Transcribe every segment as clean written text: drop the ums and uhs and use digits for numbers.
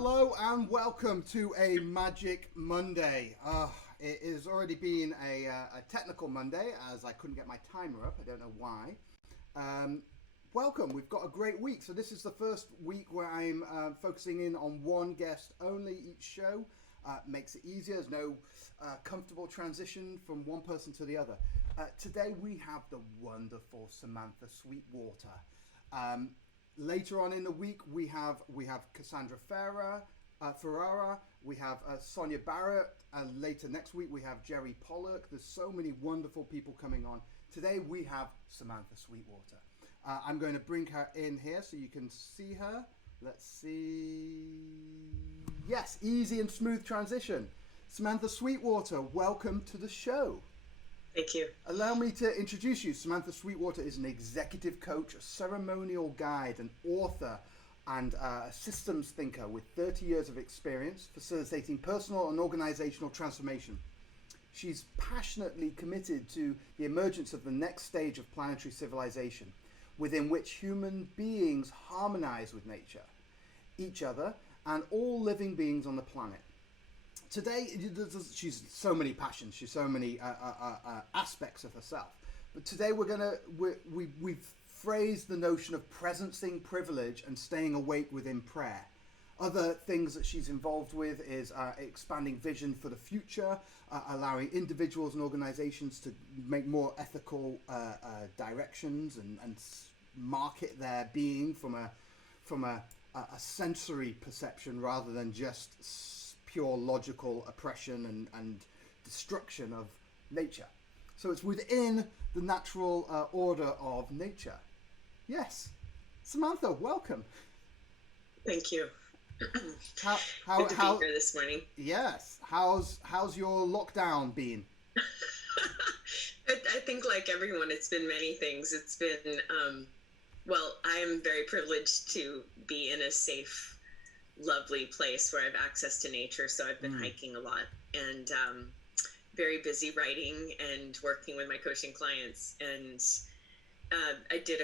Hello and welcome to a Magic Monday. It has already been a technical Monday as I couldn't get my timer up. I don't know why. Welcome. We've got a great week. So this is the first week where I'm focusing in on one guest only each show. Makes it easier. There's no comfortable transition from one person to the other. Today we have the wonderful Samantha Sweetwater. Later on in the week, we have Cassandra Ferrara, we have Sonia Barrett, and later next week we have Jerry Pollock. There's so many wonderful people coming on. Today we have Samantha Sweetwater. I'm going to bring her in here so you can see her. Let's see. Yes, easy and smooth transition. Samantha Sweetwater, welcome to the show. Thank you. Allow me to introduce you. Samantha Sweetwater is an executive coach, a ceremonial guide, an author, and a systems thinker with 30 years of experience facilitating personal and organizational transformation. She's passionately committed to the emergence of the next stage of planetary civilization, within which human beings harmonize with nature, each other, and all living beings on the planet. Today, she's so many passions, she's so many aspects of herself. But today we've phrased the notion of presencing privilege and staying awake within prayer. Other things that she's involved with is expanding vision for the future, allowing individuals and organizations to make more ethical directions and market their being from a sensory perception rather than just pure logical oppression and destruction of nature. So it's within the natural order of nature. Yes. Samantha, welcome. Thank you. How Good to be here this morning. Yes. How's your lockdown been? I think like everyone, it's been many things. It's been, I am very privileged to be in a safe, lovely place where I have access to nature. So I've been hiking a lot and very busy writing and working with my coaching clients. And I've done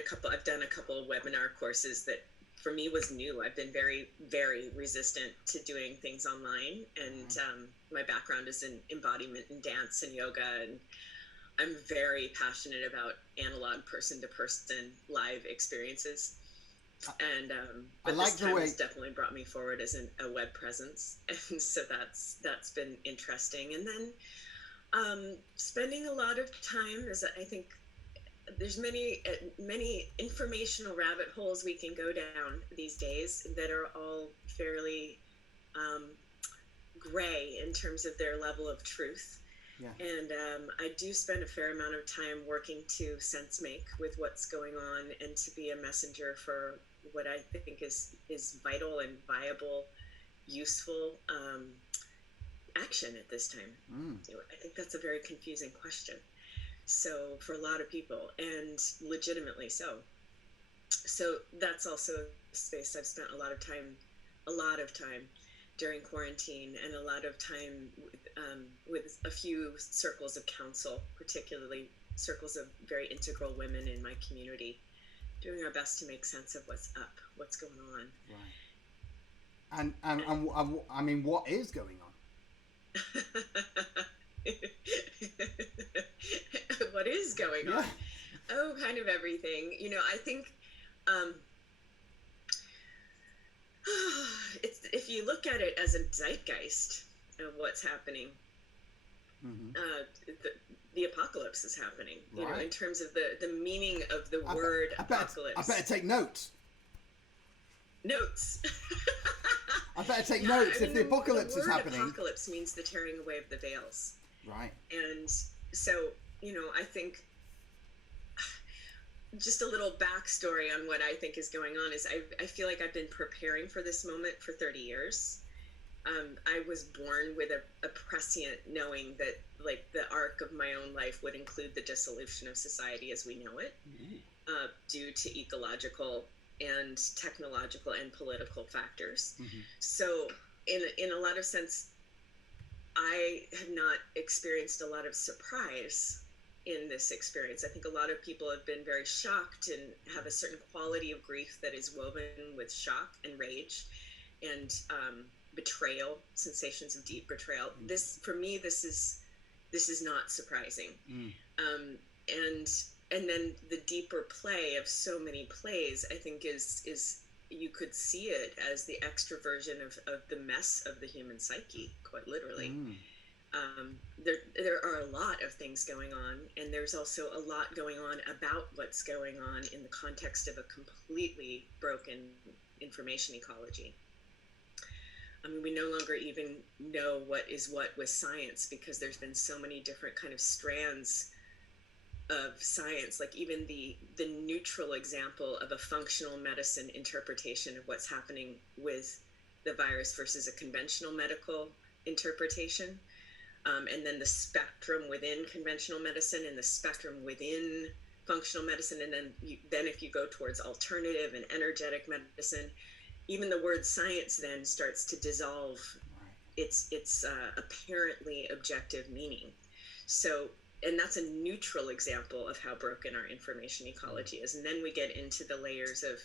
a couple of webinar courses that for me was new. I've been very, very resistant to doing things online. And my background is in embodiment and dance and yoga. And I'm very passionate about analog person-to-person live experiences. And but this time has definitely brought me forward as a web presence, and so that's been interesting. And then spending a lot of time, as I think there's many informational rabbit holes we can go down these days that are all fairly gray in terms of their level of truth. Yeah. And I do spend a fair amount of time working to sense make with what's going on and to be a messenger for what I think is vital and viable, useful action at this time. I think that's a very confusing question. So for a lot of people, and legitimately so. So that's also a space I've spent a lot of time during quarantine, and a lot of time with a few circles of counsel, particularly circles of very integral women in my community, doing our best to make sense of what's up, what's going on. Right. And I mean, what is going on? What is going on? Oh, kind of everything. I think if you look at it as a zeitgeist of what's happening, the apocalypse is happening. Right. In terms of the meaning of the word apocalypse. I better take notes. Notes. I better take notes if the apocalypse is happening. Apocalypse means the tearing away of the veils. Right. And so, I think just a little backstory on what I think is going on is I feel like I've been preparing for this moment for 30 years. I was born with a prescient knowing that like the arc of my own life would include the dissolution of society as we know it, due to ecological and technological and political factors. So in a lot of sense, I have not experienced a lot of surprise in this experience. I think a lot of people have been very shocked and have a certain quality of grief that is woven with shock and rage. and betrayal, sensations of deep betrayal. This, for me, this is not surprising. And then the deeper play of so many plays, I think, is you could see it as the extroversion of the mess of the human psyche, quite literally. There are a lot of things going on, and there's also a lot going on about what's going on in the context of a completely broken information ecology. I mean, we no longer even know what is what with science, because there's been so many different kind of strands of science, like even the neutral example of a functional medicine interpretation of what's happening with the virus versus a conventional medical interpretation. And then the spectrum within conventional medicine and the spectrum within functional medicine. And then if you go towards alternative and energetic medicine, even the word science then starts to dissolve its apparently objective meaning. So, and that's a neutral example of how broken our information ecology is. And then we get into the layers of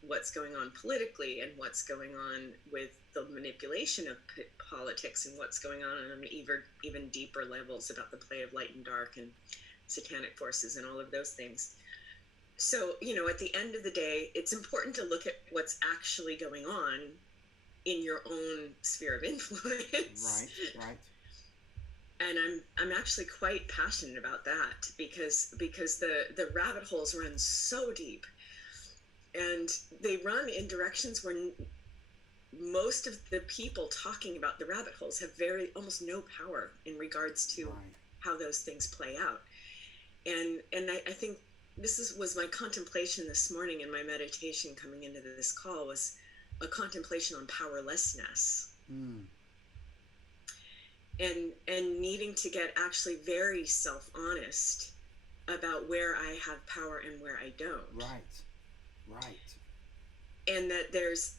what's going on politically and what's going on with the manipulation of politics and what's going on even deeper levels about the play of light and dark and satanic forces and all of those things. So, at the end of the day, it's important to look at what's actually going on in your own sphere of influence. Right. And I'm actually quite passionate about that because the rabbit holes run so deep, and they run in directions where most of the people talking about the rabbit holes have almost no power in regards to how those things play out. And I think this was my contemplation this morning in my meditation coming into this call, was a contemplation on powerlessness. And needing to get actually very self-honest about where I have power and where I don't. Right. And that there's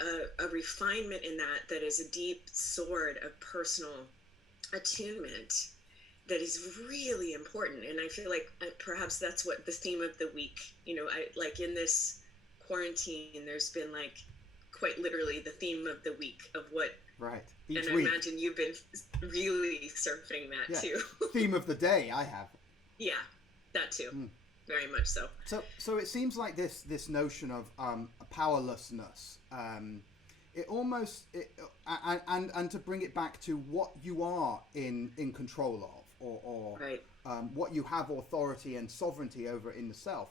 a refinement in that is a deep sword of personal attunement that is really important. And I feel like perhaps that's what the theme of the week, I like in this quarantine, there's been like quite literally the theme of the week of what. Right. Each week. I imagine you've been really surfing that too. Theme of the day, I have. Yeah, that too. Very much so. So it seems like this notion of powerlessness, it almost and to bring it back to what you are in control of, or what you have authority and sovereignty over in the self.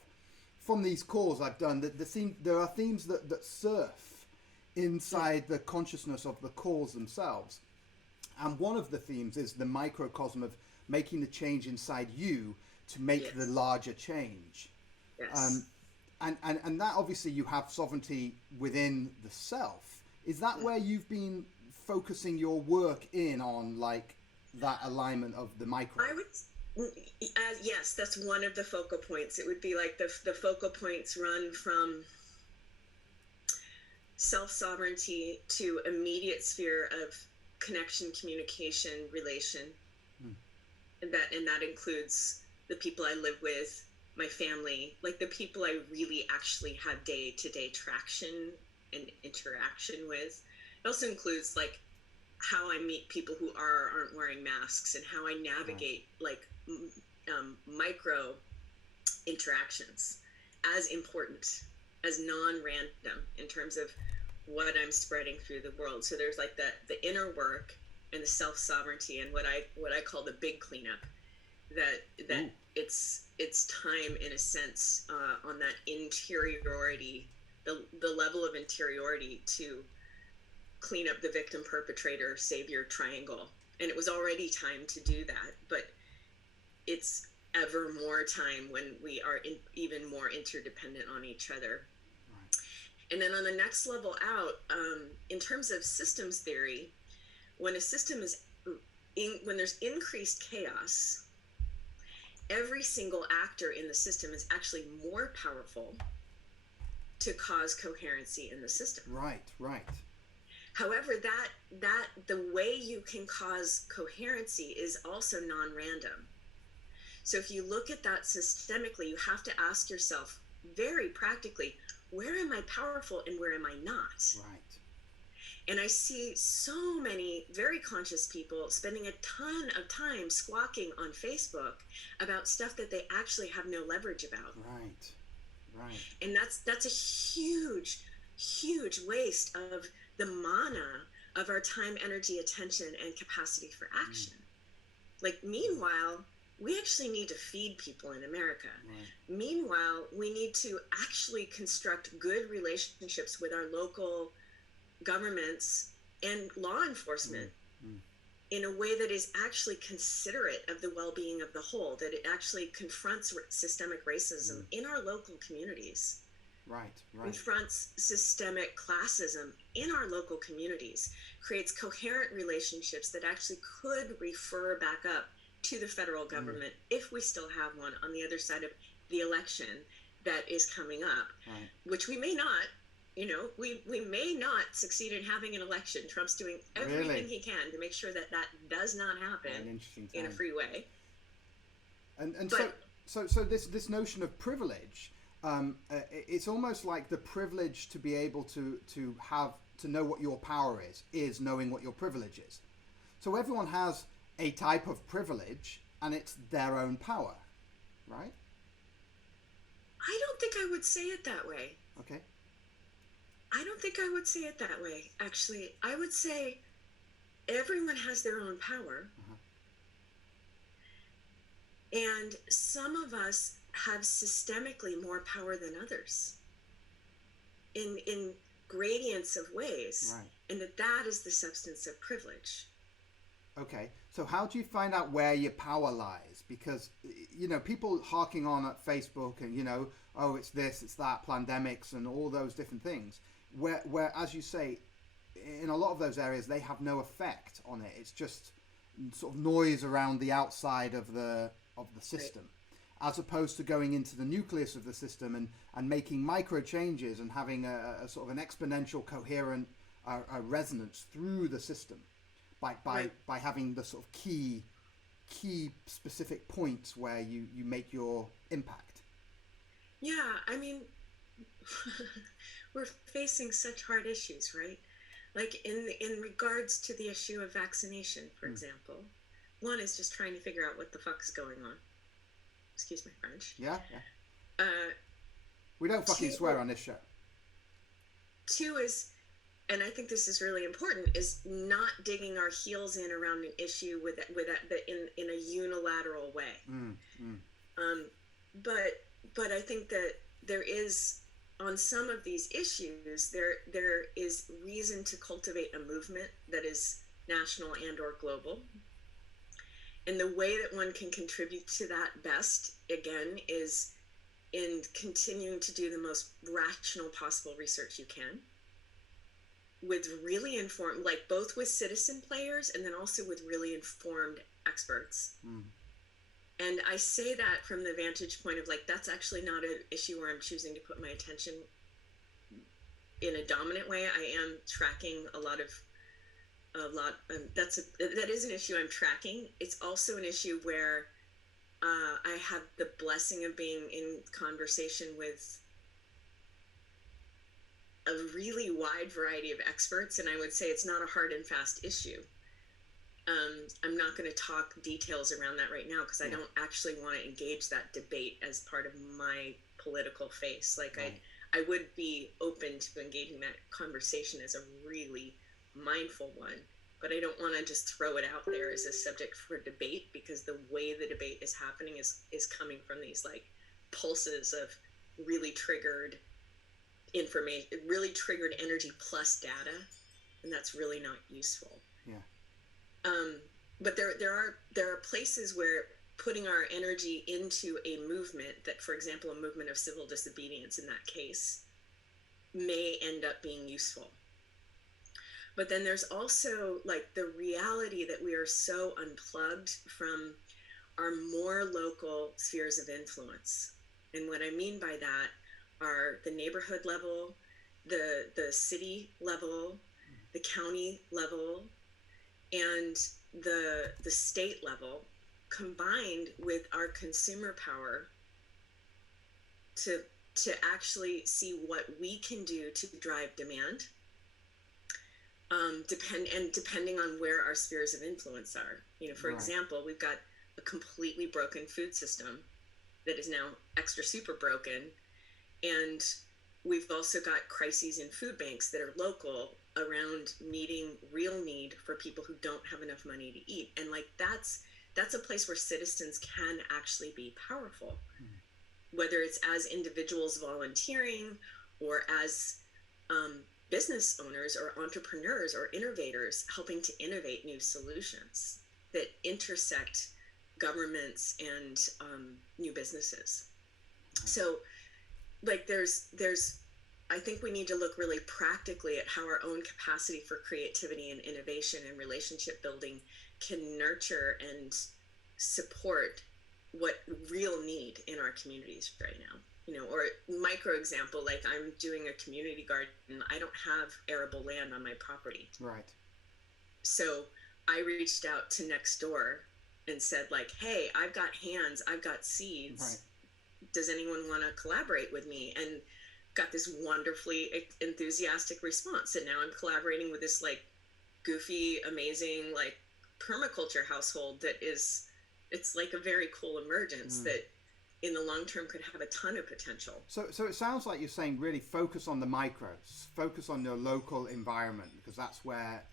From these calls I've done, there are themes that surf inside the consciousness of the calls themselves, and one of the themes is the microcosm of making the change inside you to make the larger change. And that obviously you have sovereignty within the self. Is that where you've been focusing your work in on, like that alignment of the micro? I would, yes, that's one of the focal points. It would be like the focal points run from self-sovereignty to immediate sphere of connection, communication, relation. And that includes the people I live with, my family, like the people I really actually have day-to-day traction and interaction with. It also includes like how I meet people who aren't wearing masks, and how I navigate like micro interactions as important, as non-random in terms of what I'm spreading through the world. So there's like the inner work and the self-sovereignty and what I call the big cleanup, that it's time in a sense on that interiority, the level of interiority to clean up the victim perpetrator savior triangle. And it was already time to do that, but it's ever more time when we are even more interdependent on each other. And then on the next level out, in terms of systems theory, when a system is when there's increased chaos, every single actor in the system is actually more powerful to cause coherency in the system. Right. However, that the way you can cause coherency is also non-random. So if you look at that systemically, you have to ask yourself very practically, where am I powerful and where am I not? Right. And I see so many very conscious people spending a ton of time squawking on Facebook about stuff that they actually have no leverage about. Right. Right. And that's a huge waste of the mana of our time, energy, attention, and capacity for action. Like, meanwhile, we actually need to feed people in America. Right. Meanwhile, we need to actually construct good relationships with our local governments and law enforcement in a way that is actually considerate of the well-being of the whole, that it actually confronts systemic racism in our local communities. Right. Confronts systemic classism in our local communities, creates coherent relationships that actually could refer back up to the federal government if we still have one on the other side of the election that is coming up, which we may not. We may not succeed in having an election. Trump's doing everything he can to make sure that does not happen in a free way. So this notion of privilege, it's almost like the privilege to be able to know what your power is knowing what your privilege is. So everyone has a type of privilege, and it's their own power, right? I don't think I would say it that way. Okay. I don't think I would say it that way, actually. I would say everyone has their own power. And some of us have systemically more power than others in gradients of ways. Right. And that is the substance of privilege. Okay. So how do you find out where your power lies? Because, people harking on at Facebook and, oh, it's this, it's that, pandemics and all those different things. Where, as you say, in a lot of those areas, they have no effect on it. It's just sort of noise around the outside of the system, as opposed to going into the nucleus of the system and making micro changes and having a sort of an exponential, coherent resonance through the system by having the sort of key specific points where you make your impact. Yeah, I mean, we're facing such hard issues, right? Like in regards to the issue of vaccination, for example, one is just trying to figure out what the fuck is going on. Excuse my French. Yeah. We don't fucking swear on this show. Two is, and I think this is really important, is not digging our heels in around an issue with in a unilateral way. But I think that there is, on some of these issues, there is reason to cultivate a movement that is national and or global. And the way that one can contribute to that best, again, is in continuing to do the most rational possible research you can, with really informed, like both with citizen players and then also with really informed experts. And I say that from the vantage point of, like, that's actually not an issue where I'm choosing to put my attention in a dominant way. I am tracking a lot. That is an issue I'm tracking. It's also an issue where I have the blessing of being in conversation with a really wide variety of experts, and I would say it's not a hard and fast issue. I'm not going to talk details around that right now because I don't actually want to engage that debate as part of my political face. Like, I would be open to engaging that conversation as a really mindful one, but I don't want to just throw it out there as a subject for debate, because the way the debate is happening is coming from these like pulses of really triggered information, really triggered energy plus data, and that's really not useful. But there are places where putting our energy into a movement that, for example, a movement of civil disobedience in that case, may end up being useful. But then there's also like the reality that we are so unplugged from our more local spheres of influence. And what I mean by that are the neighborhood level, the city level, the county level, and the state level, combined with our consumer power to actually see what we can do to drive demand, Depending on where our spheres of influence are. For Right. example, we've got a completely broken food system that is now extra super broken, and we've also got crises in food banks that are local around meeting real need for people who don't have enough money to eat. And like that's a place where citizens can actually be powerful, whether it's as individuals volunteering or as business owners or entrepreneurs or innovators helping to innovate new solutions that intersect governments and new businesses. So like there's I think we need to look really practically at how our own capacity for creativity and innovation and relationship building can nurture and support what real need in our communities right now. Or micro example, like I'm doing a community garden. I don't have arable land on my property. Right. So I reached out to next door and said like, hey, I've got hands, I've got seeds. Right. Does anyone want to collaborate with me? And got this wonderfully enthusiastic response. And now I'm collaborating with this like goofy, amazing, like permaculture household that is, it's like a very cool emergence that in the long term could have a ton of potential. So it sounds like you're saying really focus on the micros, focus on your local environment, because that's where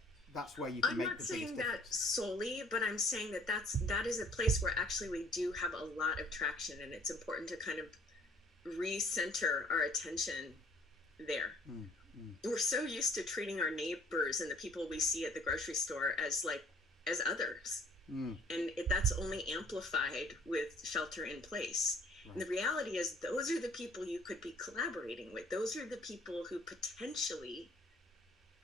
you can make the biggest difference. I'm not saying that solely, but I'm saying that is a place where actually we do have a lot of traction, and it's important to kind of recenter our attention there. We're so used to treating our neighbors and the people we see at the grocery store as others. And that's only amplified with shelter in place. Right. And the reality is those are the people you could be collaborating with. Those are the people who potentially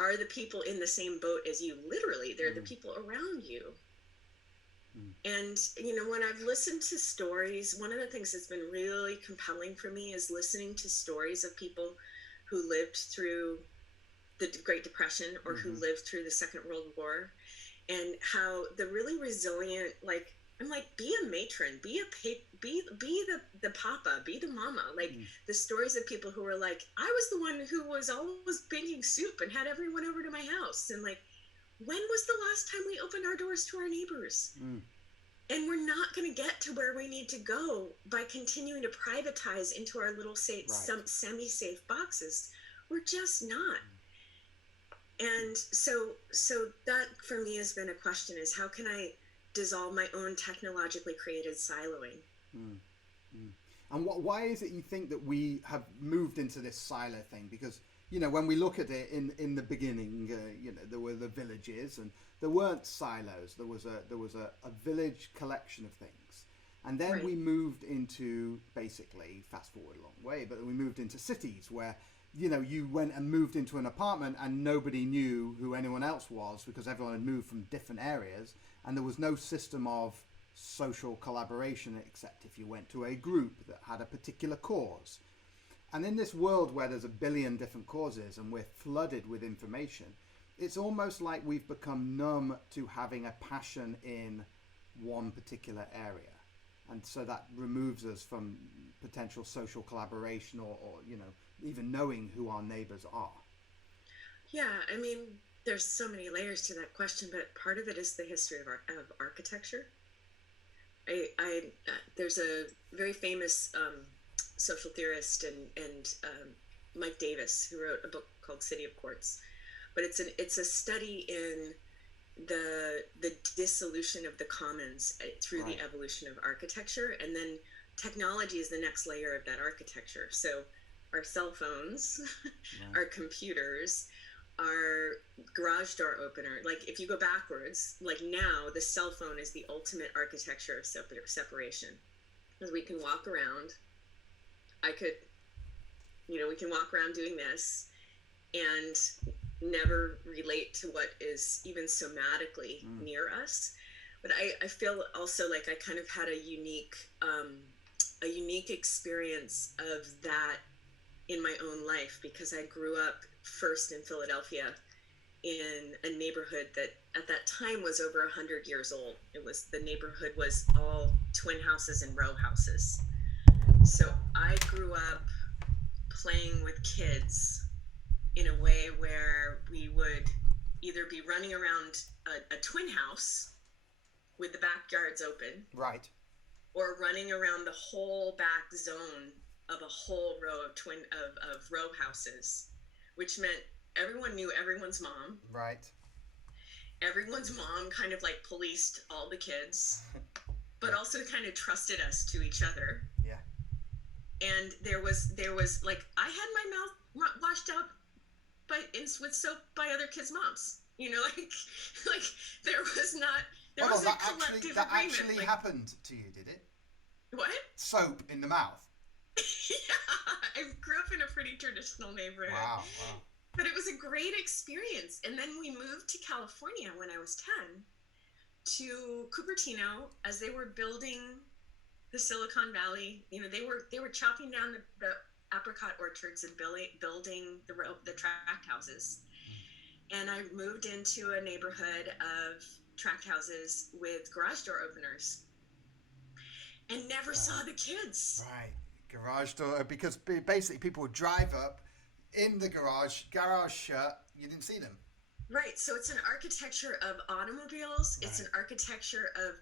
are the people in the same boat as you. Literally, they're the people around you. And, when I've listened to stories, one of the things that's been really compelling for me is listening to stories of people who lived through the Great Depression or who lived through the Second World War, and how the really resilient, like, I'm like, be a matron, be the papa, be the mama. Like the stories of people who were like, I was the one who was always baking soup and had everyone over to my house. And like, when was the last time we opened our doors to our neighbors? And we're not going to get to where we need to go by continuing to privatize into our little some semi-safe boxes. We're just not. And so that for me has been a question, is how can I dissolve my own technologically created siloing? And why is it you think that we have moved into this silo thing? Because, when we look at it in the beginning, there were the villages and there weren't silos. There was a village collection of things. And then we moved into, basically, fast forward a long way, but we moved into cities where, you went and moved into an apartment and nobody knew who anyone else was because everyone had moved from different areas, and there was no system of social collaboration except if you went to a group that had a particular cause. And in this world where there's a billion different causes and we're flooded with information, it's almost like we've become numb to having a passion in one particular area. And so that removes us from potential social collaboration or even knowing who our neighbors are. Yeah, I mean, there's so many layers to that question, but part of it is the history of architecture. There's a very famous social theorist and Mike Davis who wrote a book called City of Quartz, but it's a study in the dissolution of the commons through the evolution of architecture, and then technology is the next layer of that architecture. So our cell phones, our computers, our garage door opener. Like if you go backwards, like now the cell phone is the ultimate architecture of separation. Because we can walk around. We can walk around doing this and never relate to what is even somatically near us. But I feel also like I kind of had a unique experience of that in my own life, because I grew up first in Philadelphia in a neighborhood that at that time was over 100 years old. The neighborhood was all twin houses and row houses. So I grew up playing with kids in a way where we would either be running around a twin house with the backyards open, Right. or running around the whole back zone of a whole row of row houses, which meant everyone knew everyone's mom. Right. Everyone's mom kind of like policed all the kids, but also kind of trusted us to each other. Yeah. And there was like, I had my mouth washed out with soap by other kids' moms. Like there was not. There was a collective agreement. That actually happened to you, did it? What? Soap in the mouth. Yeah, I grew up in a pretty traditional neighborhood. Wow. But it was a great experience. And then we moved to California when I was 10 to Cupertino as they were building the Silicon Valley. They were chopping down the apricot orchards and building the tract houses. And I moved into a neighborhood of tract houses with garage door openers and never saw the kids. Right. Garage door, because basically people would drive up in the garage shut, you didn't see them. Right. So it's an architecture of automobiles. Right. It's an architecture of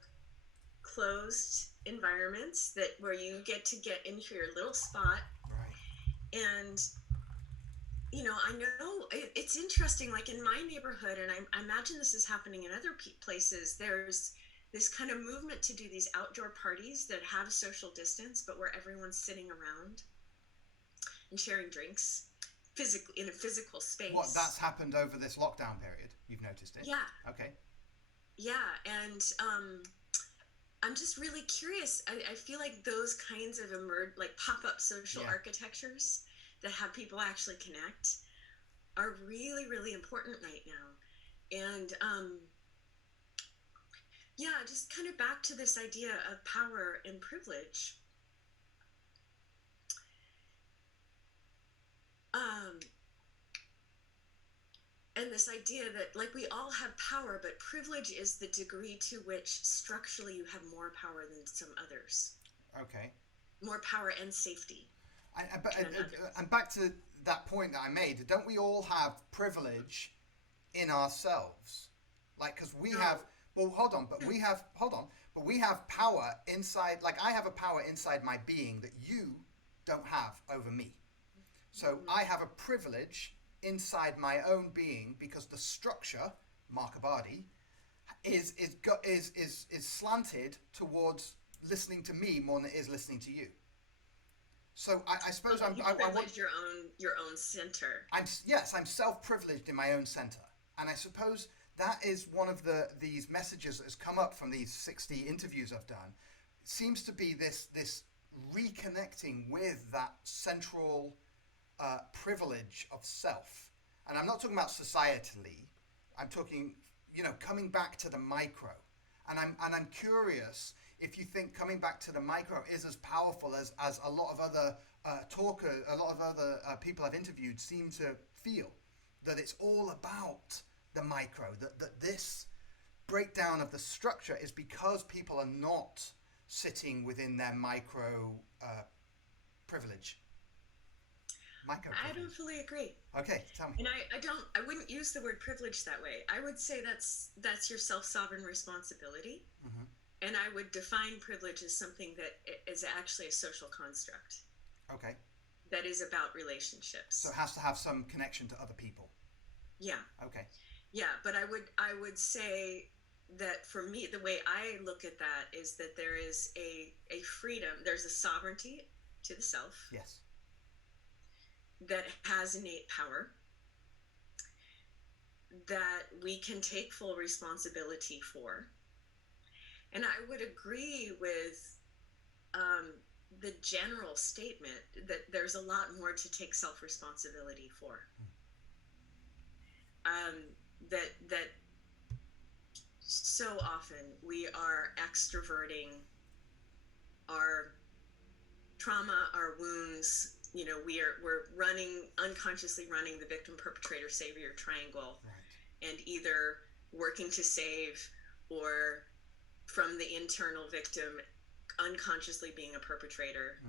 closed environments where you get into your little spot. Right. And I know it's interesting, like in my neighborhood, and I imagine this is happening in other places, there's this kind of movement to do these outdoor parties that have social distance, but where everyone's sitting around and sharing drinks physically in a physical space. What, that's happened over this lockdown period? You've noticed it? Yeah. Okay. Yeah, and I'm just really curious. I feel like those kinds of like pop-up social architectures that have people actually connect are really, really important right now. And just kind of back to this idea of power and privilege. And this idea that, like, we all have power, but privilege is the degree to which structurally you have more power than some others. Okay. More power and safety. And back to that point that I made, don't we all have privilege in ourselves? Like, because we have, but we have power inside, like I have a power inside my being that you don't have over me. So I have a privilege inside my own being because the structure, mark a body, is slanted towards listening to me more than it is listening to you. So I suppose I want your own center. I'm self-privileged in my own center, and I suppose that is one of these messages that has come up from these 60 interviews I've done. It seems to be this reconnecting with that central privilege of self, and I'm not talking about societally. I'm talking, coming back to the micro, and I'm curious if you think coming back to the micro is as powerful as a lot of other people I've interviewed seem to feel, that it's all about the micro, that this breakdown of the structure is because people are not sitting within their micro privilege. I don't fully agree. Okay, tell me. And I wouldn't use the word privilege that way. I would say that's your self-sovereign responsibility. Mm-hmm. And I would define privilege as something that is actually a social construct. Okay. That is about relationships. So it has to have some connection to other people. Yeah. Okay. Yeah, but I would say that for me, the way I look at that is that there is a freedom, there's a sovereignty to the self. Yes. That has innate power, that we can take full responsibility for. And I would agree with the general statement that there's a lot more to take self-responsibility for. That so often we are extroverting our trauma, our wounds. We're unconsciously running the victim, perpetrator, savior triangle, right. And either working to save or from the internal victim unconsciously being a perpetrator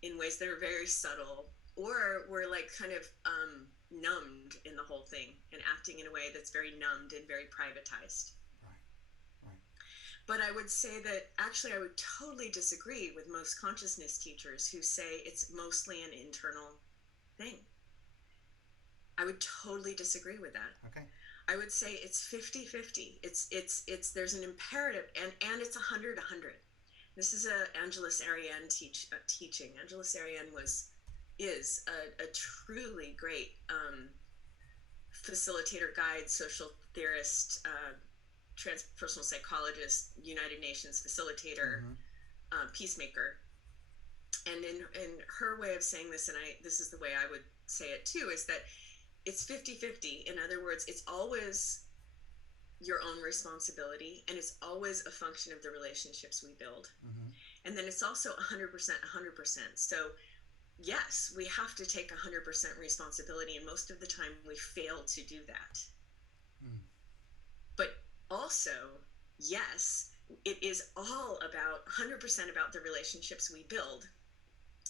in ways that are very subtle or we're like kind of numbed in the whole thing and acting in a way that's very numbed and very privatized. Right. Right. But I would say that actually I would totally disagree with most consciousness teachers who say it's mostly an internal thing. I would totally disagree with that. Okay. I would say it's 50-50. It's there's an imperative, and it's 100-100. This is a Angeles Ariane teaching. Angeles Ariane is a truly great facilitator, guide, social theorist, transpersonal psychologist, United Nations facilitator, peacemaker. And in her way of saying this, and this is the way I would say it too, is that it's 50-50. In other words, it's always your own responsibility, and it's always a function of the relationships we build. And then it's also 100%, 100%. So yes, we have to take 100% responsibility, and most of the time we fail to do that. But also, yes, it is all about 100% about the relationships we build.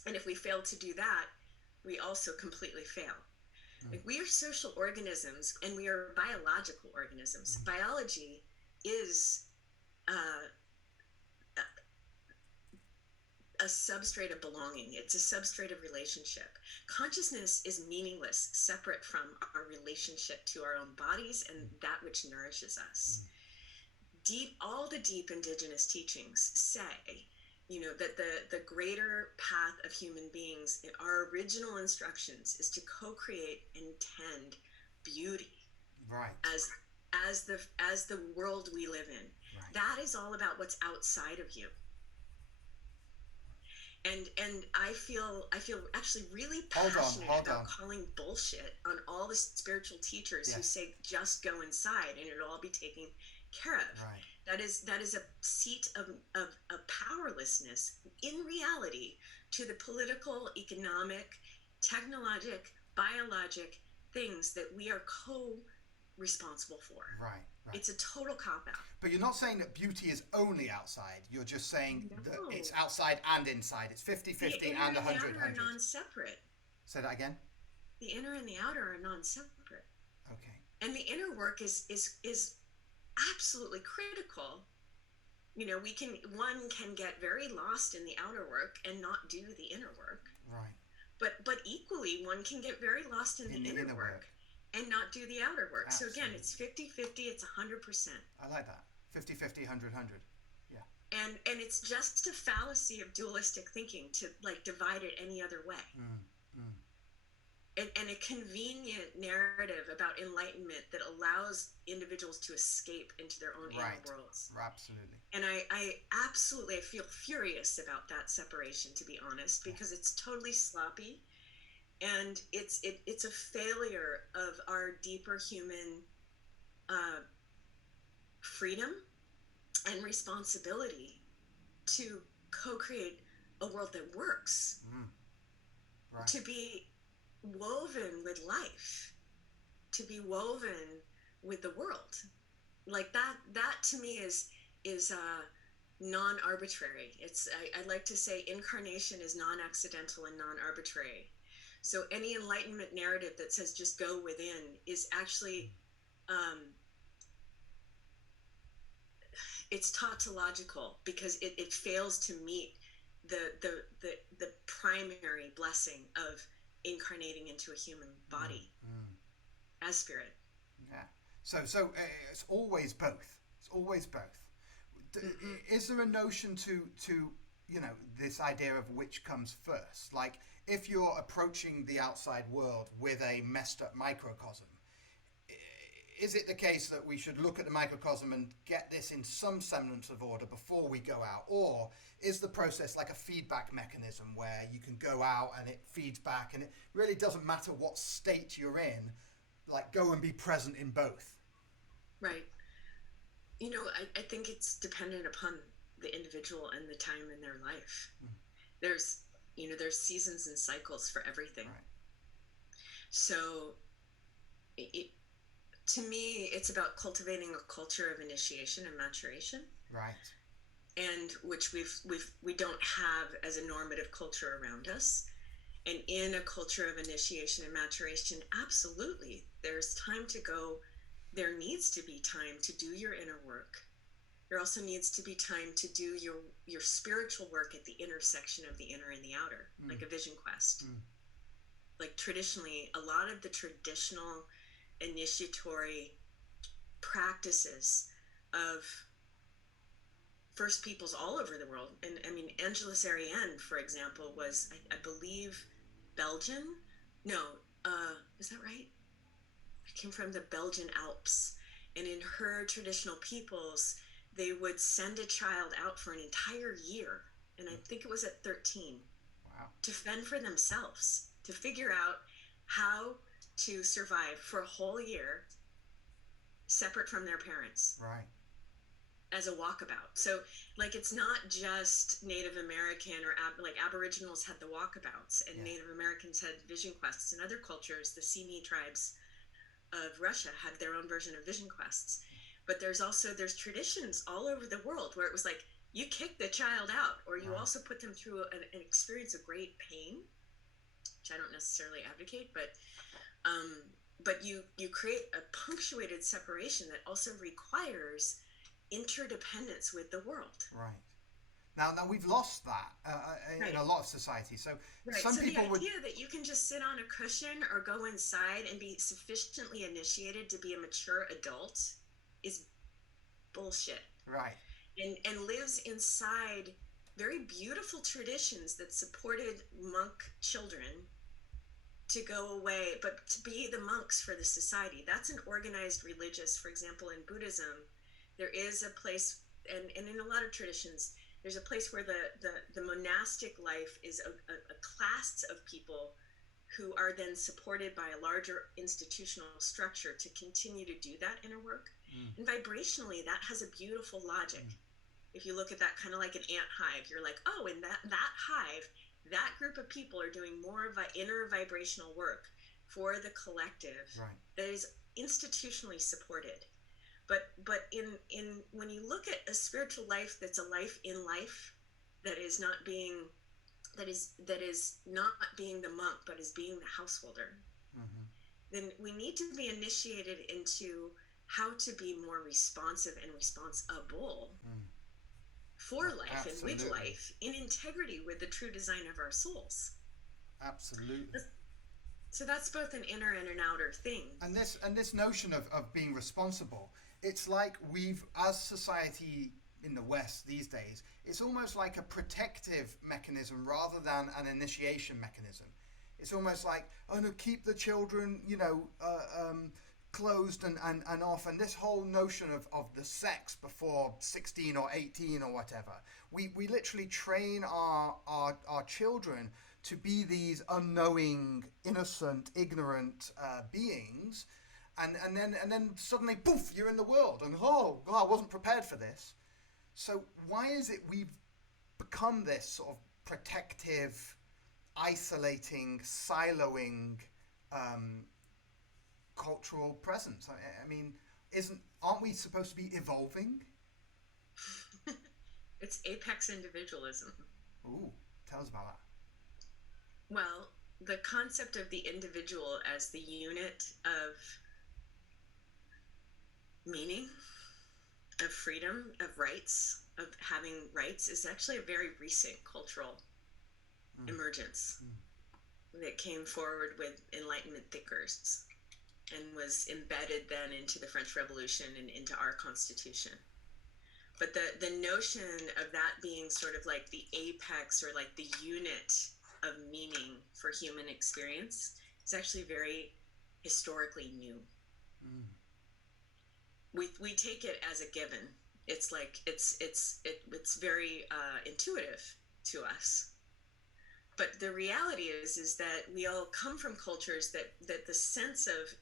And if we fail to do that, we also completely fail. Like, we are social organisms, and we are biological organisms. Biology is a substrate of belonging. It's a substrate of relationship. Consciousness is meaningless, separate from our relationship to our own bodies and that which nourishes us. All the deep indigenous teachings say, that the greater path of human beings, our original instructions is to co-create and tend beauty, right, as the world we live in. Right. That is all about what's outside of you. And I feel actually really passionate about calling bullshit on all the spiritual teachers who say just go inside and it'll all be taken care of. Right. That is a seat of powerlessness in reality to the political, economic, technologic, biologic things that we are co-responsible for. Right. It's a total cop-out. But you're not saying that beauty is only outside. You're just saying that it's outside and inside. It's 50-50 and 100-100. The outer are non-separate. Say that again? The inner and the outer are non-separate. Okay. And the inner work is absolutely critical. One can get very lost in the outer work and not do the inner work. Right. But equally, one can get very lost in the inner work and not do the outer work. Absolutely. So again, it's 50-50, it's 100%. I like that. 50-50, 100-100. Yeah. And it's just a fallacy of dualistic thinking to divide it any other way. And a convenient narrative about enlightenment that allows individuals to escape into their own inner worlds. Absolutely. And I absolutely feel furious about that separation, to be honest, because it's totally sloppy, and it's a failure of our deeper human freedom and responsibility to co-create a world that works. Right. To be woven with life, to be woven with the world, like that to me is non-arbitrary. I like to say incarnation is non-accidental and non-arbitrary. So any enlightenment narrative that says just go within is actually it's tautological, because it fails to meet the primary blessing of incarnating into a human body as spirit. Yeah. So it's always both. It's always both. Is there a notion to this idea of which comes first? Like, if you're approaching the outside world with a messed up microcosm, is it the case that we should look at the microcosm and get this in some semblance of order before we go out? Or is the process like a feedback mechanism where you can go out and it feeds back, and it really doesn't matter what state you're in, like go and be present in both? Right. I think it's dependent upon the individual and the time in their life. There's seasons and cycles for everything. Right. So to me, it's about cultivating a culture of initiation and maturation. Right. And which we don't have as a normative culture around us. And in a culture of initiation and maturation, absolutely, there's time to go. There needs to be time to do your inner work. There also needs to be time to do your spiritual work at the intersection of the inner and the outer, like a vision quest. Like traditionally, a lot of the traditional initiatory practices of first peoples all over the world, and I mean, Angeles Ariane, for example, was, I believe, Belgian. No, is that right? I came from the Belgian Alps, and in her traditional peoples, they would send a child out for an entire year, and I think it was at 13, Wow. to fend for themselves, to figure out how to survive for a whole year separate from their parents. Right. As a walkabout. So, like, it's not just Native American or like Aboriginals had the walkabouts, and Native Americans had vision quests, and other cultures, the Simi tribes of Russia, had their own version of vision quests. But there's traditions all over the world where it was like you kick the child out, or you also put them through an experience of great pain, which I don't necessarily advocate, but you create a punctuated separation that also requires interdependence with the world. Right. Now we've lost that in a lot of societies. So some people the would. idea that you can just sit on a cushion or go inside and be sufficiently initiated to be a mature adult is bullshit. Right. And lives inside very beautiful traditions that supported monk children to go away, but to be the monks for the society. That's an organized religious, for example, in Buddhism, there is a place, and in a lot of traditions, there's a place where the monastic life is a class of people who are then supported by a larger institutional structure to continue to do that inner work. And vibrationally, that has a beautiful logic. If you look at that kind of like an ant hive, you're like, oh, in that hive, that group of people are doing more of an inner vibrational work for the collective that is institutionally supported. But in when you look at a spiritual life that's a life in life, that is not being the monk, but is being the householder, then we need to be initiated into how to be more responsive and responsible for life and with life, in integrity with the true design of our souls. Absolutely. So that's both an inner and an outer thing. And this notion of being responsible, it's like we've, as society in the West these days, it's almost like a protective mechanism rather than an initiation mechanism. It's almost like, oh no, keep the children, closed and off, and this whole notion of the sex before 16 or 18 or whatever. We literally train our children to be these unknowing, innocent, ignorant beings, and then suddenly, poof, you're in the world, and oh, God, I wasn't prepared for this. So why is it we've become this sort of protective, isolating, siloing cultural presence? I mean, aren't we supposed to be evolving? It's apex individualism. Ooh, tell us about that. Well, the concept of the individual as the unit of meaning, of freedom, of rights, of having rights is actually a very recent cultural emergence that came forward with Enlightenment thinkers and was embedded then into the French Revolution and into our Constitution. But the notion of that being sort of like the apex or like the unit of meaning for human experience is actually very historically new. We take it as a given. It's like it's very intuitive to us. But the reality is that we all come from cultures that the sense of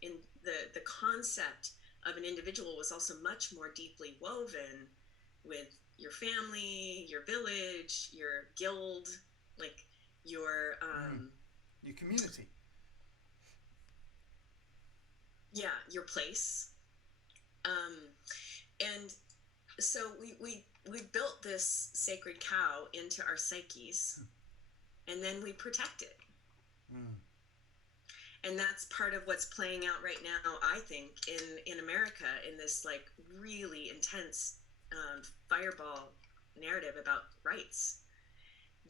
the concept of an individual was also much more deeply woven with your family, your village, your guild, like your community. Yeah, your place. And so we built this sacred cow into our psyches, and then we protect it. And that's part of what's playing out right now, I think, in America, in this like really intense fireball narrative about rights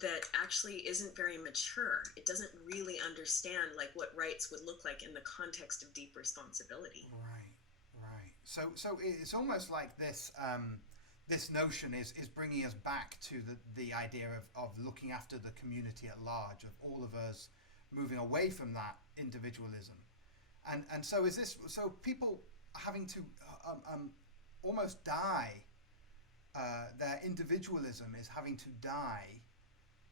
that actually isn't very mature. It doesn't really understand like what rights would look like in the context of deep responsibility. Right. So it's almost like this. This notion is bringing us back to the idea of looking after the community at large, of all of us moving away from that individualism, and so is this. So people having to almost die. Their individualism is having to die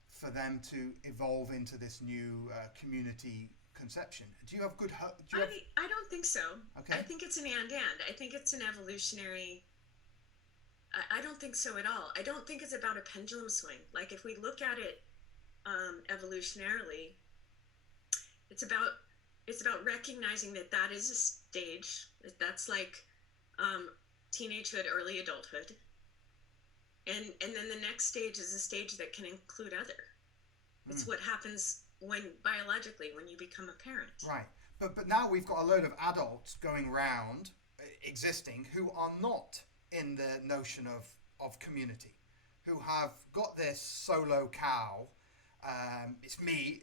for them to evolve into this new community conception. Do you have good? I don't think so. Okay. I think it's an and. I think it's an evolutionary. I don't think so at all. I don't think it's about a pendulum swing. Like if we look at it evolutionarily, it's about recognizing that is a stage. That's like teenagehood, early adulthood, and then the next stage is a stage that can include other. It's what happens when you become a parent. Right, but now we've got a load of adults going around existing who are not in the notion of community, who have got this solo cow, it's me,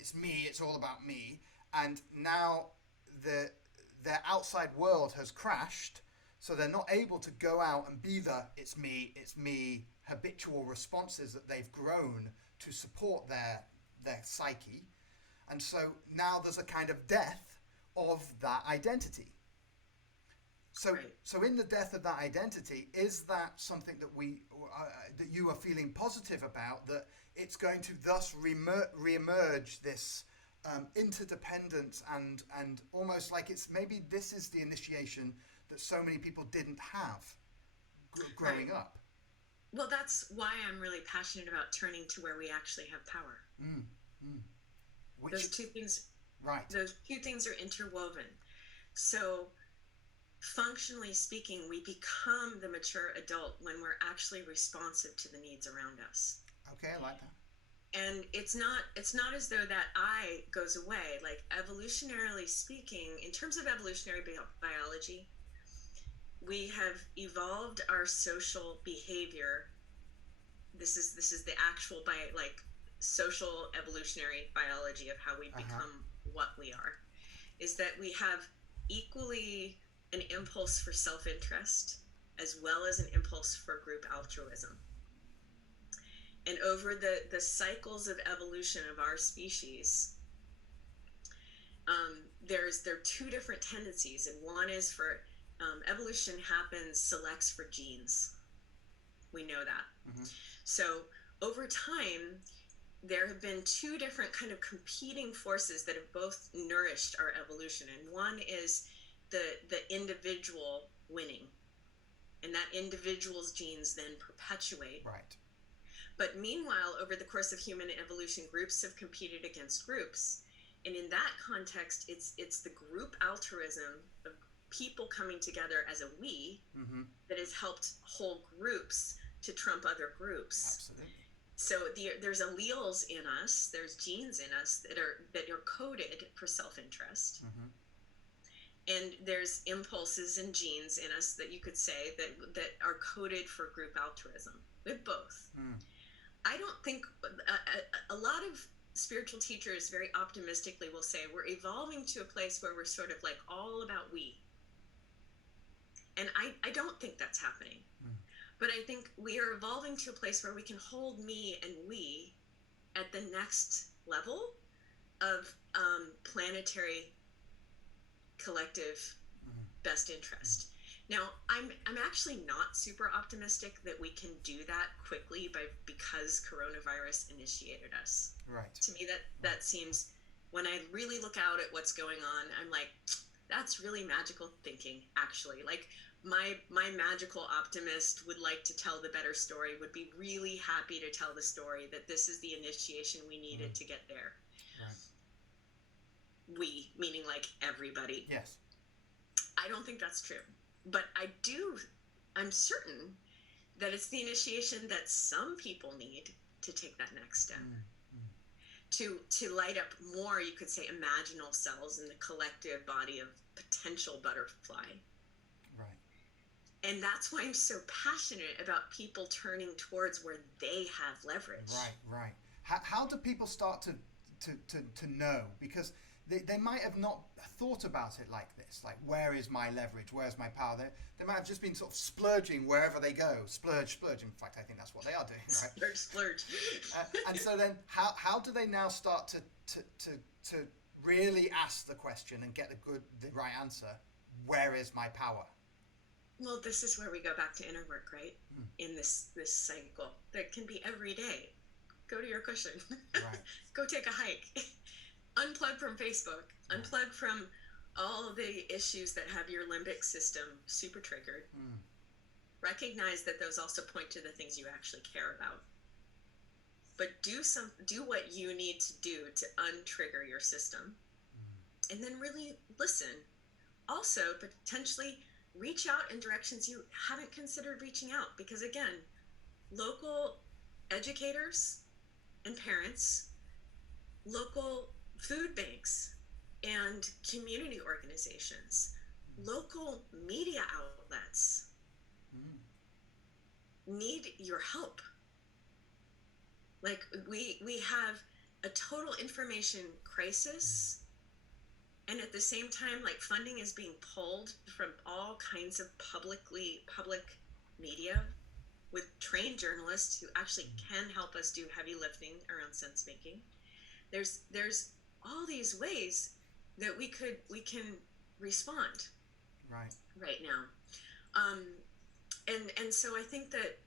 it's all about me, and now their outside world has crashed, so they're not able to go out and be the it's me habitual responses that they've grown to support their psyche, and so now there's a kind of death of that identity. So in the death of that identity, is that something that that you are feeling positive about, that it's going to thus re-emerge this interdependence and almost like it's maybe this is the initiation that so many people didn't have growing up? Well, that's why I'm really passionate about turning to where we actually have power. Those two things, right? Those two things are interwoven. So functionally speaking, we become the mature adult when we're actually responsive to the needs around us. Okay, I like that. And it's not as though that I goes away. Like evolutionarily speaking, in terms of evolutionary biology, we have evolved our social behavior. This is the actual social evolutionary biology of how we become what we are, is that we have equally an impulse for self-interest as well as an impulse for group altruism. And over the cycles of evolution of our species, there are two different tendencies, and one is for evolution selects for genes. We know that. So over time, there have been two different kind of competing forces that have both nourished our evolution, and one is the individual winning, and that individual's genes then perpetuate. Right. But meanwhile, over the course of human evolution, groups have competed against groups, and in that context, it's the group altruism of people coming together as a we that has helped whole groups to trump other groups. Absolutely. So there's alleles in us, there's genes in us that are coded for self-interest. And there's impulses and genes in us that you could say that are coded for group altruism. We have both. I don't think a lot of spiritual teachers very optimistically will say we're evolving to a place where we're sort of like all about we. And I don't think that's happening. But I think we are evolving to a place where we can hold me and we at the next level of planetary collective best interest. Now, I'm actually not super optimistic that we can do that quickly because coronavirus initiated us. Right. To me, that seems, when I really look out at what's going on, I'm like, that's really magical thinking, actually. Like, my magical optimist would like to tell the better story, would be really happy to tell the story that this is the initiation we needed to get there. Right. We, meaning like everybody. Yes. I don't think that's true. But I'm certain that it's the initiation that some people need to take that next step. to light up more, you could say, imaginal cells in the collective body of potential butterfly. Right. And that's why I'm so passionate about people turning towards where they have leverage. Right. How do people start to know? Because they might have not thought about it like this. Like, where is my leverage? Where's my power? They might have just been sort of splurging wherever they go. Splurge. In fact, I think that's what they are doing, right? Splurge. And so then, how do they now start to really ask the question and get the right answer? Where is my power? Well, this is where we go back to inner work, right? In this cycle that can be every day. Go to your cushion. Right. Go take a hike. Unplug from Facebook. Unplug from all the issues that have your limbic system super triggered. Recognize that those also point to the things you actually care about. But do what you need to do to untrigger your system. And then really listen. Also, potentially reach out in directions you haven't considered reaching out. Because again, local educators and parents, local food banks and community organizations, local media outlets need your help. Like we have a total information crisis, and at the same time, like, funding is being pulled from all kinds of public media with trained journalists who actually can help us do heavy lifting around sense making. There's all these ways that we can respond right now. And so I think that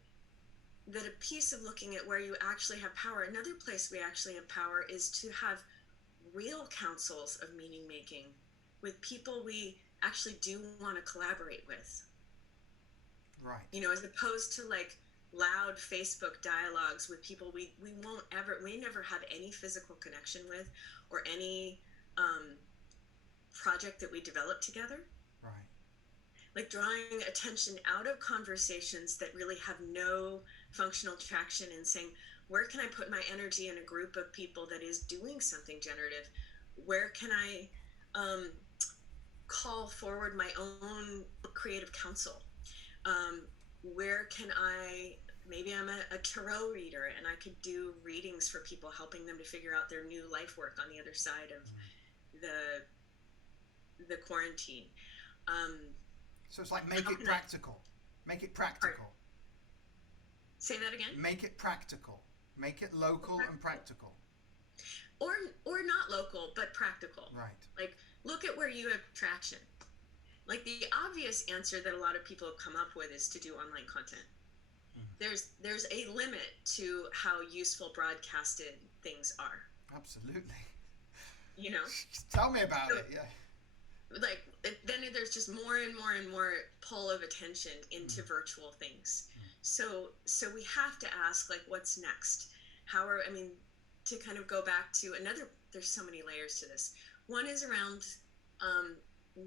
a piece of looking at where you actually have power, another place we actually have power, is to have real councils of meaning making with people we actually do want to collaborate with. Right. You know, as opposed to like loud Facebook dialogues with people we never have any physical connection with, or any project that we develop together. Right. Like drawing attention out of conversations that really have no functional traction and saying, where can I put my energy in a group of people that is doing something generative? Where can I call forward my own creative counsel? Where can maybe I'm a tarot reader and I could do readings for people, helping them to figure out their new life work on the other side of the quarantine. So it's like make it practical. Make it practical. Say that again? Make it practical. Make it local and practical. Or not local, but practical. Right. Like, look at where you have traction. Like, the obvious answer that a lot of people have come up with is to do online content. There's a limit to how useful broadcasted things are. Absolutely. You know? Tell me about it, yeah. Like, then there's just more and more and more pull of attention into virtual things. So we have to ask, like, what's next? To kind of go back to there's so many layers to this. One is around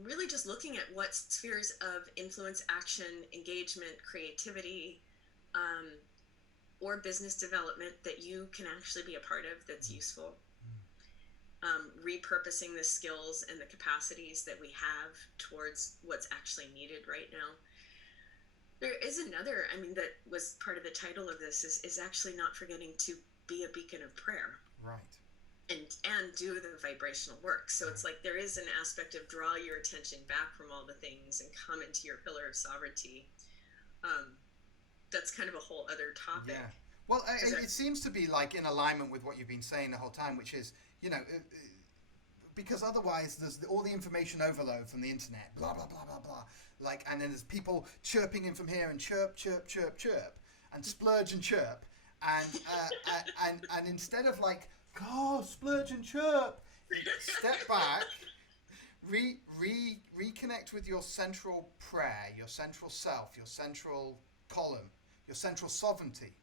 really just looking at what spheres of influence, action, engagement, creativity, or business development that you can actually be a part of that's useful. Repurposing the skills and the capacities that we have towards what's actually needed right now. There is another, that was part of the title of this, is actually not forgetting to be a beacon of prayer. Right. And do the vibrational work. So it's like there is an aspect of draw your attention back from all the things and come into your pillar of sovereignty. That's kind of a whole other topic. Yeah. Well, it seems to be like in alignment with what you've been saying the whole time, which is, because otherwise there's all the information overload from the internet, blah, blah, blah, blah, blah. Like, and then there's people chirping in from here and chirp, chirp, chirp, chirp, and splurge and chirp. And instead of like, God, splurge and chirp, step back, reconnect with your central prayer, your central self, your central column, your central sovereignty.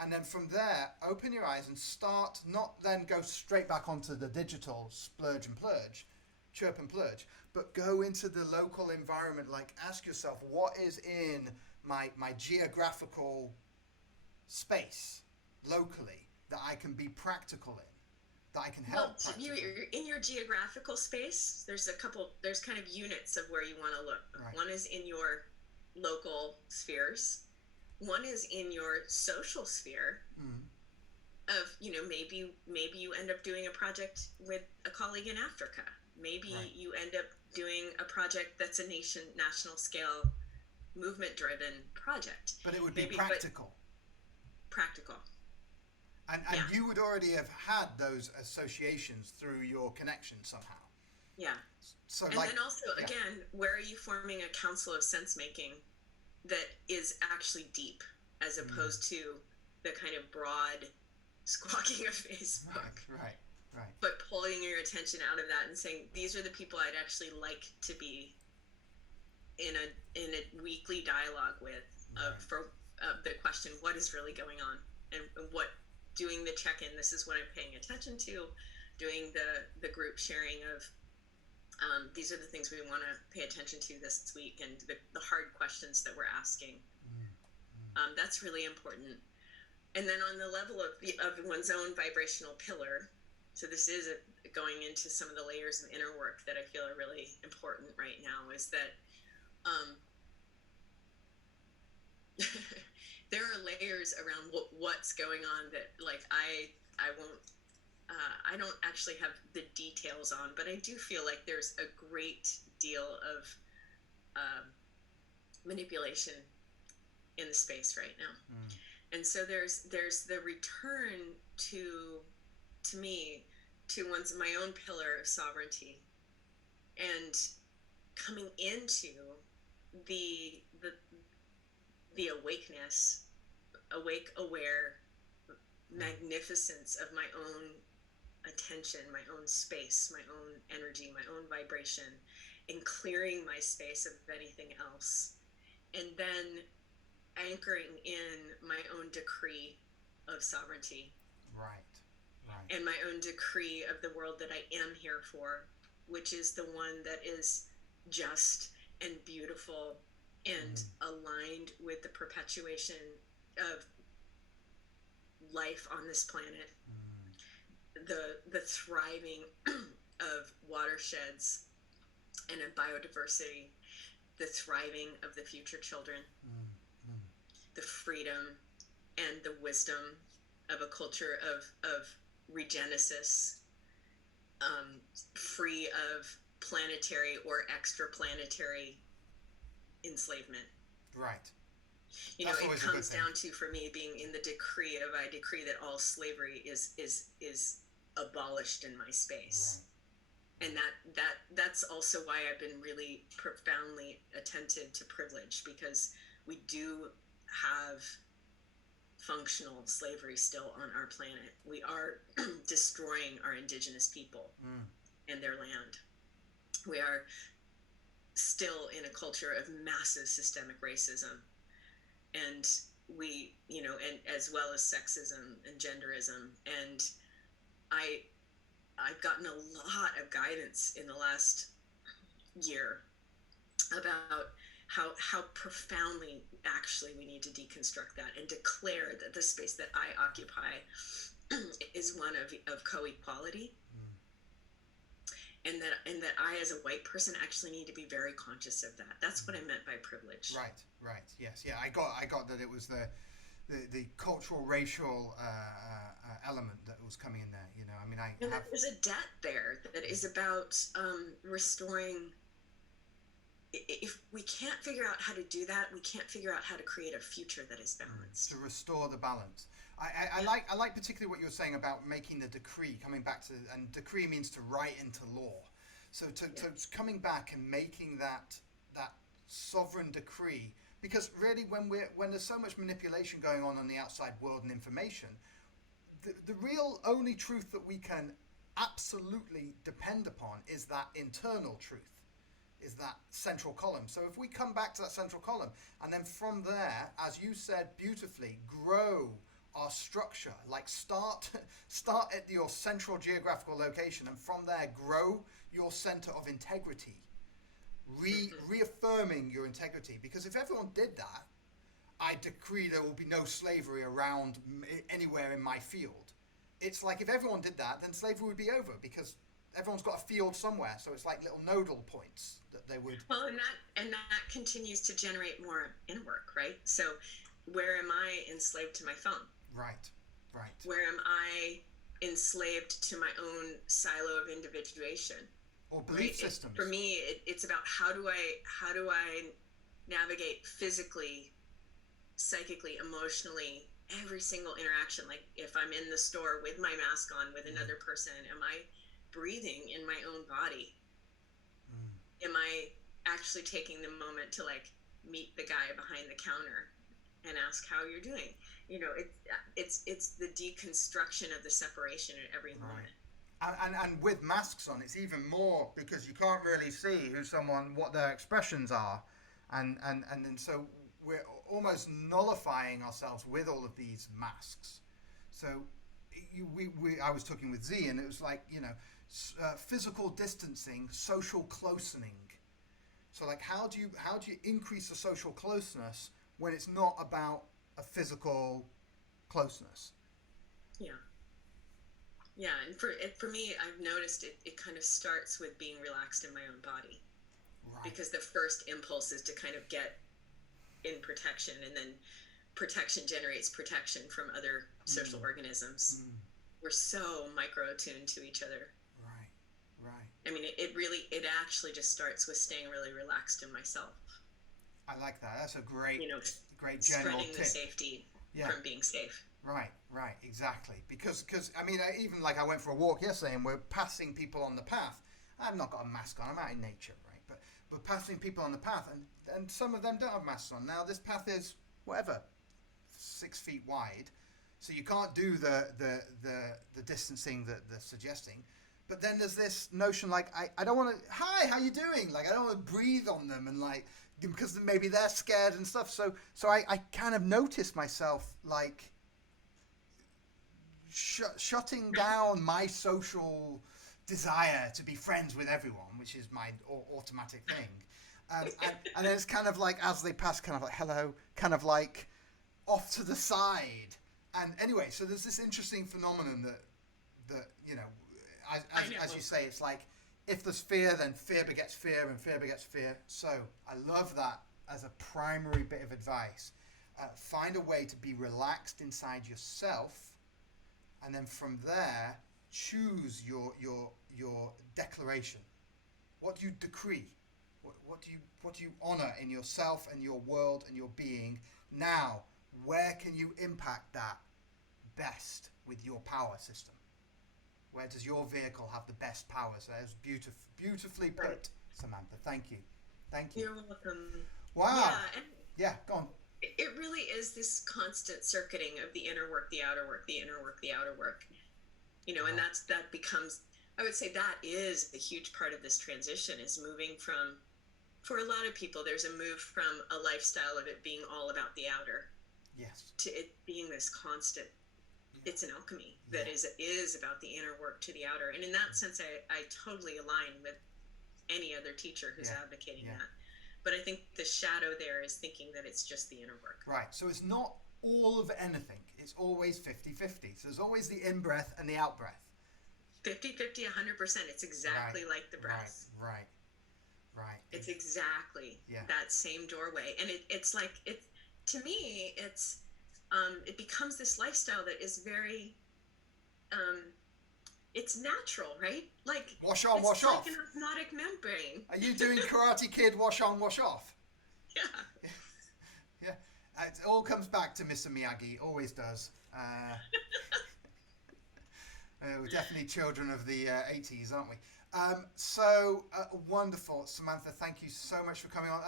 And then from there, open your eyes and start, not then go straight back onto the digital splurge and plurge, chirp and plurge, but go into the local environment. Like, ask yourself, what is in my geographical space locally that I can be practical in? that I can Well, help practically. you're in your geographical space. There's kind of units of where you want to look. Right. One is in your local spheres. One is in your social sphere. Of, you know, maybe you end up doing a project with a colleague in Africa. Maybe Right. you end up doing a project that's a national scale, movement driven project. But it would be Maybe, practical. Practical. And Yeah. you would already have had those associations through your connection somehow. Yeah. So and then also, again, where are you forming a council of sense making that is actually deep, as opposed to the kind of broad squawking of Facebook? Right. But pulling your attention out of that and saying, these are the people I'd actually like to be in a weekly dialogue with, for the question, what is really going on, and what, doing the check-in, this is what I'm paying attention to, doing the group sharing of these are the things we want to pay attention to this week, and the hard questions that we're asking. That's really important. And then on the level of one's own vibrational pillar, so this is going into some of the layers of inner work that I feel are really important right now, is that there are layers around what's going on that, like, I don't actually have the details on, but I do feel like there's a great deal of manipulation in the space right now. And so there's the return to me, to my own pillar of sovereignty, and coming into the awakeness, aware magnificence of my own attention, my own space, my own energy, my own vibration, and clearing my space of anything else, and then anchoring in my own decree of sovereignty. Right. And my own decree of the world that I am here for, which is the one that is just and beautiful and aligned with the perpetuation of life on this planet, the thriving of watersheds and of biodiversity, the thriving of the future children, the freedom and the wisdom of a culture of regenesis, free of planetary or extraplanetary enslavement. Right. You know, it comes down to, for me, being in the decree of, I decree that all slavery is abolished in my space. Right. And that's also why I've been really profoundly attentive to privilege, because we do have functional slavery still on our planet. We are destroying our indigenous people and their land. We are still in a culture of massive systemic racism, and we, you know, and as well as sexism and genderism. And I've gotten a lot of guidance in the last year about how profoundly actually we need to deconstruct that and declare that the space that I occupy is one of co-equality. And that I, as a white person, actually need to be very conscious of that. That's what I meant by privilege. Right. Yes. Yeah. I got that it was the cultural, racial element that was coming in there. You know, I mean, there's a debt there that is about restoring. If we can't figure out how to do that, we can't figure out how to create a future that is balanced. To restore the balance. I like particularly what you were saying about making the decree, coming back to, and decree means to write into law. So to coming back and making that sovereign decree, because really when there's so much manipulation going on the outside world and information, the real only truth that we can absolutely depend upon is that internal truth, is that central column. So if we come back to that central column, and then from there, as you said beautifully, grow our structure, like start at your central geographical location, and from there grow your center of integrity, reaffirming your integrity. Because if everyone did that, I decree there will be no slavery around anywhere in my field. it's like if everyone did that, then slavery would be over, because everyone's got a field somewhere. So it's like little nodal points that they would. Well, and that continues to generate more inner work, right? So, where am I enslaved to my phone? Right, right. Where am I enslaved to my own silo of individuation? Or belief right? systems. For me, it's about how do I navigate physically, psychically, emotionally, every single interaction. Like if I'm in the store with my mask on with another person, am I breathing in my own body? Am I actually taking the moment to like meet the guy behind the counter and ask how you're doing? You know, it's the deconstruction of the separation at every moment. And with masks on, it's even more, because you can't really see what their expressions are, and then so we're almost nullifying ourselves with all of these masks. So I was talking with Z, and it was like, physical distancing, social closening. So like, how do you increase the social closeness when it's not about a physical closeness? Yeah, and for me, I've noticed it kind of starts with being relaxed in my own body. Right. Because the first impulse is to kind of get in protection, and then protection generates protection from other social organisms. We're so micro-attuned to each other. Right. I mean, it actually just starts with staying really relaxed in myself. I like that. That's a great general spreading tip. The safety from being safe. Right, exactly. Because I mean, even like I went for a walk yesterday, and we're passing people on the path. I've not got a mask on. I'm out in nature, right? But we're passing people on the path, and some of them don't have masks on. Now this path is 6 feet wide, so you can't do the distancing that they're suggesting. But then there's this notion like I don't want to. Hi, how you doing? Like I don't want to breathe on them, and like because maybe they're scared and stuff. So I kind of noticed myself like shutting down my social desire to be friends with everyone, which is my automatic thing. And then it's kind of like, as they pass, kind of like, hello, kind of like off to the side. And anyway, so there's this interesting phenomenon that as you say, it's like, if there's fear, then fear begets fear, and fear begets fear. So I love that as a primary bit of advice. Find a way to be relaxed inside yourself, and then from there, choose your declaration. What do you decree? What do you honor in yourself and your world and your being? Now, where can you impact that best with your power system? Where does your vehicle have the best power? So that was beautifully put, Samantha. Thank you. You're welcome. Wow. Yeah, go on. It really is this constant circuiting of the inner work, the outer work, the inner work, the outer work. And that becomes, I would say that is a huge part of this transition, is moving from, for a lot of people, there's a move from a lifestyle of it being all about the outer. Yes. To it being this constant, it's an alchemy that is about the inner work to the outer. And in that sense, I totally align with any other teacher who's advocating that. But I think the shadow there is thinking that it's just the inner work. Right. So it's not all of anything. It's always 50-50. So there's always the in-breath and the out-breath. 50-50, 100%. It's exactly like the breath. Right. It's exactly that same doorway. And it's like, to me, it becomes this lifestyle that is very, it's natural, right? Like wash on, wash off. It's like an osmotic membrane. Are you doing Karate Kid wash on, wash off? Yeah. Yeah. It all comes back to Mr. Miyagi. Always does. We're definitely children of the 80s, aren't we? So wonderful, Samantha. Thank you so much for coming on.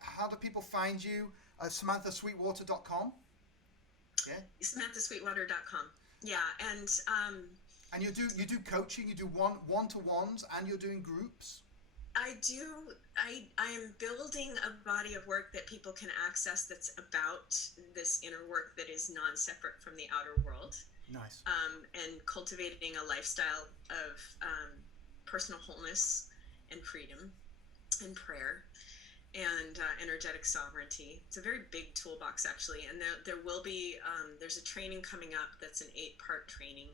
How do people find you? SamanthaSweetwater.com. Yeah. SamanthaSweetwater.com. Yeah, and you do coaching. You do one-to-ones, and you're doing groups. I do. I am building a body of work that people can access that's about this inner work that is non-separate from the outer world. Nice. And cultivating a lifestyle of personal wholeness and freedom and prayer and energetic sovereignty. It's a very big toolbox, actually. And there will be, there's a training coming up that's an 8-part training.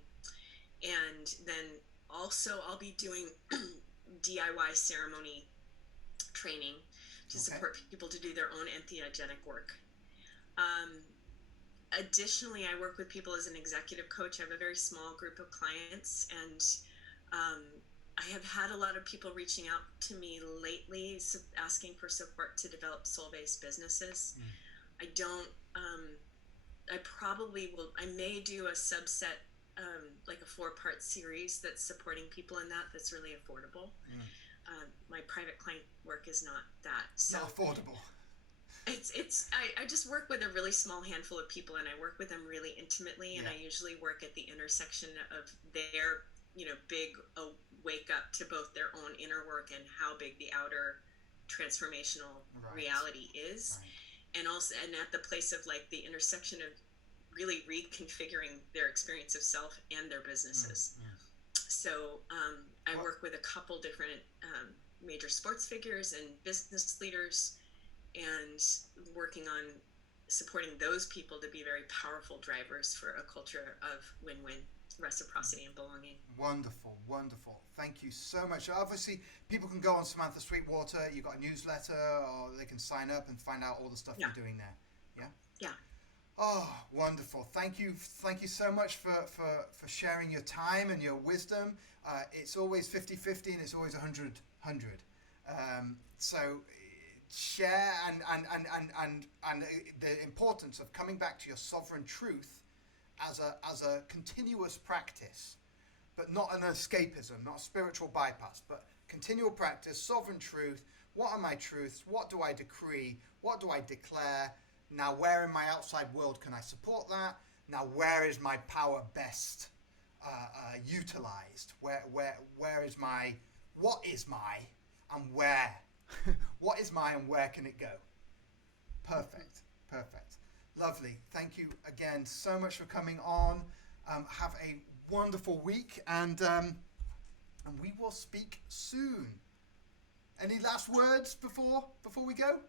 And then also I'll be doing DIY ceremony training to support people to do their own entheogenic work. Additionally, I work with people as an executive coach. I have a very small group of clients, and I have had a lot of people reaching out to me lately asking for support to develop soul-based businesses. I don't, I probably will, I may do a subset, like a 4-part series that's supporting people in that, that's really affordable. My private client work is not that. So not affordable. I just work with a really small handful of people, and I work with them really intimately, and I usually work at the intersection of their, big wake up to both their own inner work and how big the outer transformational reality is. And also, and at the place of like the intersection of really reconfiguring their experience of self and their businesses. So I work with a couple different major sports figures and business leaders, and working on supporting those people to be very powerful drivers for a culture of win-win, reciprocity, and belonging. Wonderful, wonderful. Thank you so much. Obviously, people can go on Samantha Sweetwater. You've got a newsletter, or they can sign up and find out all the stuff you're doing there. Yeah? Yeah. Oh, wonderful. Thank you so much for sharing your time and your wisdom. It's always 50-50 and it's always 100-100. So share and the importance of coming back to your sovereign truth as a continuous practice, but not an escapism, not a spiritual bypass, but continual practice, sovereign truth. What are my truths? What do I decree? What do I declare? Now, where in my outside world can I support that? Now, where is my power best utilized? Where is my, what is my, and where? What is my and where can it go? Perfect. Lovely. Thank you again so much for coming on. Have a wonderful week, and we will speak soon. Any last words before we go?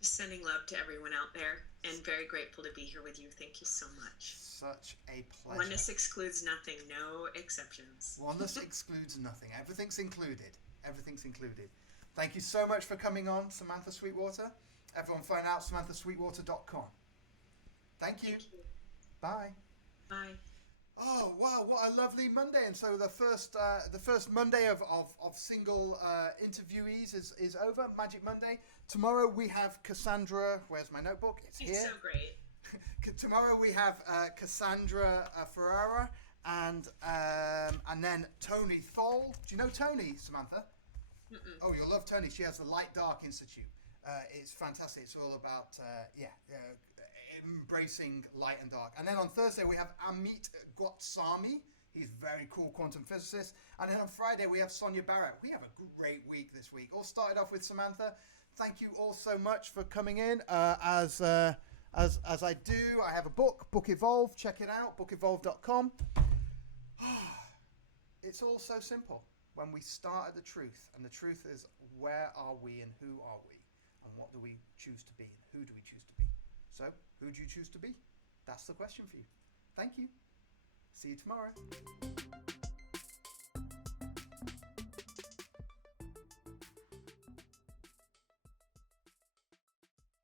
Just sending love to everyone out there, and very grateful to be here with you. Thank you so much. Such a pleasure. Oneness excludes nothing, no exceptions. Oneness excludes nothing. Everything's included. Thank you so much for coming on, Samantha Sweetwater. Everyone find out samanthasweetwater.com. Thank you. Bye. Bye. Oh wow, what a lovely Monday! And so the first Monday of single interviewees is over. Magic Monday. Tomorrow we have Cassandra. Where's my notebook? It's here. It's so great. Tomorrow we have Cassandra Ferrara and then Tony Thole. Do you know Tony, Samantha? Mm-mm. Oh, you'll love Tony. She has the Light Dark Institute. It's fantastic. It's all about embracing light and dark. And then on Thursday we have Amit Goswami. He's a very cool quantum physicist. And then on Friday we have Sonia Barrett. We have a great week this week. All started off with Samantha. Thank you all so much for coming in. As I do, I have a book Evolve. Check it out, bookevolve.com. It's all so simple. When we start at the truth, and the truth is, where are we and who are we? And what do we choose to be and who do we choose to be? So, who do you choose to be? That's the question for you. Thank you. See you tomorrow.